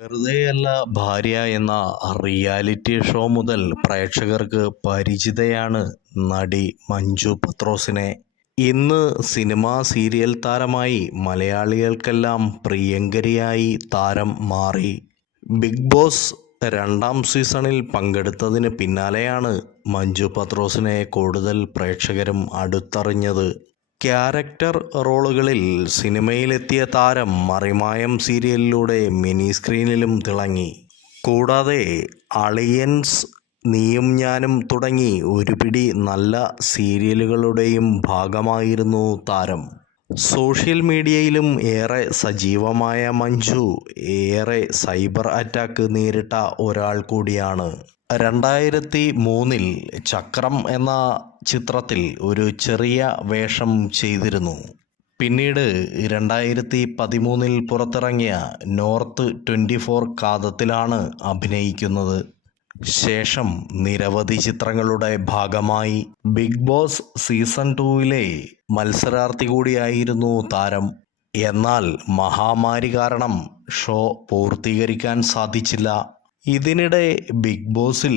വെറുതെയല്ല ഭാര്യ എന്ന റിയാലിറ്റി ഷോ മുതൽ പ്രേക്ഷകർക്ക് പരിചിതയാണ് നടി മഞ്ജു പത്രോസിനെ. ഇന്ന് സിനിമാ സീരിയൽ താരമായി മലയാളികൾക്കെല്ലാം പ്രിയങ്കരിയായി താരം മാറി. ബിഗ് ബോസ് രണ്ടാം സീസണിൽ പങ്കെടുത്തതിന് പിന്നാലെയാണ് മഞ്ജു പത്രോസിനെ കൂടുതൽ പ്രേക്ഷകരും അടുത്തറിഞ്ഞത്. ക്യാരക്ടർ റോളുകളിൽ സിനിമയിലെത്തിയ താരം മറിമായം സീരിയലിലൂടെ മിനി സ്ക്രീനിലും തിളങ്ങി. കൂടാതെ അളിയൻസ് നീയും ഞാനും തുടങ്ങി ഒരുപിടി നല്ല സീരിയലുകളുടെയും ഭാഗമായിരുന്നു താരം. സോഷ്യൽ മീഡിയയിലും ഏറെ സജീവമായ മഞ്ജു ഏറെ സൈബർ അറ്റാക്ക് നേരിട്ട ഒരാൾ കൂടിയാണ്. രണ്ടായിരത്തി മൂന്നിൽ ചക്രം എന്ന ചിത്രത്തിൽ ഒരു ചെറിയ വേഷം ചെയ്തിരുന്നു. പിന്നീട് രണ്ടായിരത്തി പതിമൂന്നിൽ പുറത്തിറങ്ങിയ നോർത്ത് ട്വന്റി ഫോർ കാതത്തിലാണ് അഭിനയിക്കുന്നത്. ശേഷം നിരവധി ചിത്രങ്ങളുടെ ഭാഗമായി ബിഗ് ബോസ് സീസൺ ടൂവിലെ മത്സരാർത്ഥി കൂടിയായിരുന്നു താരം. എന്നാൽ മഹാമാരി കാരണം ഷോ പൂർത്തീകരിക്കാൻ സാധിച്ചില്ല. ഇതിനിടെ ബിഗ് ബോസിൽ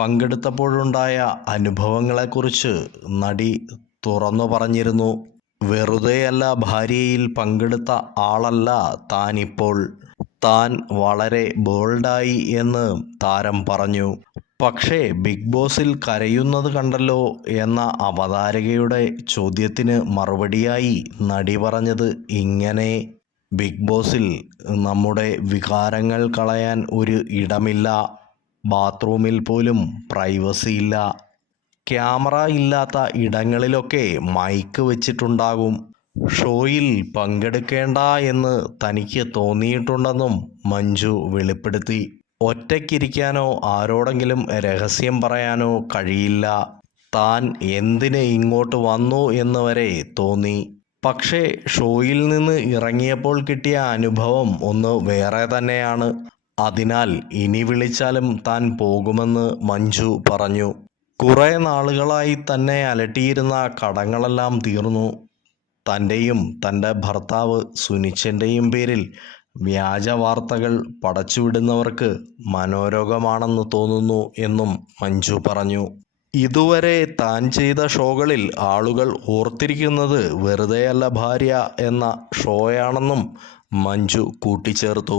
പങ്കെടുത്തപ്പോഴുണ്ടായ അനുഭവങ്ങളെക്കുറിച്ച് നടി തുറന്നു പറഞ്ഞിരുന്നു. വെറുതെയല്ല ഭാര്യയിൽ പങ്കെടുത്ത ആളല്ല താനിപ്പോൾ. താൻ വളരെ ബോൾഡായി എന്ന് താരം പറഞ്ഞു. പക്ഷേ ബിഗ് ബോസിൽ കരയുന്നത് കണ്ടല്ലോ എന്ന അവതാരകയുടെ ചോദ്യത്തിന് മറുപടിയായി നടി പറഞ്ഞത് ഇങ്ങനെ. ബിഗ് ബോസിൽ നമ്മുടെ വികാരങ്ങൾ കളയാൻ ഒരു ഇടമില്ല. ബാത്റൂമിൽ പോലും പ്രൈവസി ഇല്ല. ക്യാമറ ഇല്ലാത്ത ഇടങ്ങളിലൊക്കെ മൈക്ക് വെച്ചിട്ടുണ്ടാകും. ഷോയിൽ പങ്കെടുക്കേണ്ട എന്ന് തനിക്ക് തോന്നിയിട്ടുണ്ടെന്നും മഞ്ജു വെളിപ്പെടുത്തി. ഒറ്റയ്ക്കിരിക്കാനോ ആരോടെങ്കിലും രഹസ്യം പറയാനോ കഴിയില്ല. താൻ എന്തിന് ഇങ്ങോട്ട് വന്നു എന്ന് വരെ തോന്നി. പക്ഷേ ഷോയിൽ നിന്ന് ഇറങ്ങിയപ്പോൾ കിട്ടിയ അനുഭവം ഒന്ന് വേറെ തന്നെയാണ്. അതിനാൽ ഇനി വിളിച്ചാലും താൻ പോകുമെന്ന് മഞ്ജു പറഞ്ഞു. കുറേ നാളുകളായി തന്നെ അലട്ടിയിരുന്ന കടങ്ങളെല്ലാം തീർന്നു. തന്റെയും തന്റെ ഭർത്താവ് സുനിച്ചന്റെയും പേരിൽ വ്യാജ വാർത്തകൾ പടച്ചുവിടുന്നവർക്ക് മനോരോഗമാണെന്ന് തോന്നുന്നു എന്നും മഞ്ജു പറഞ്ഞു. ഇതുവരെ താൻ ചെയ്ത ഷോകളിൽ ആളുകൾ ഓർത്തിരിക്കുന്നത് വെറുതെയല്ല ഭാര്യ എന്ന ഷോയാണെന്നും മഞ്ജു കൂട്ടിച്ചേർത്തു.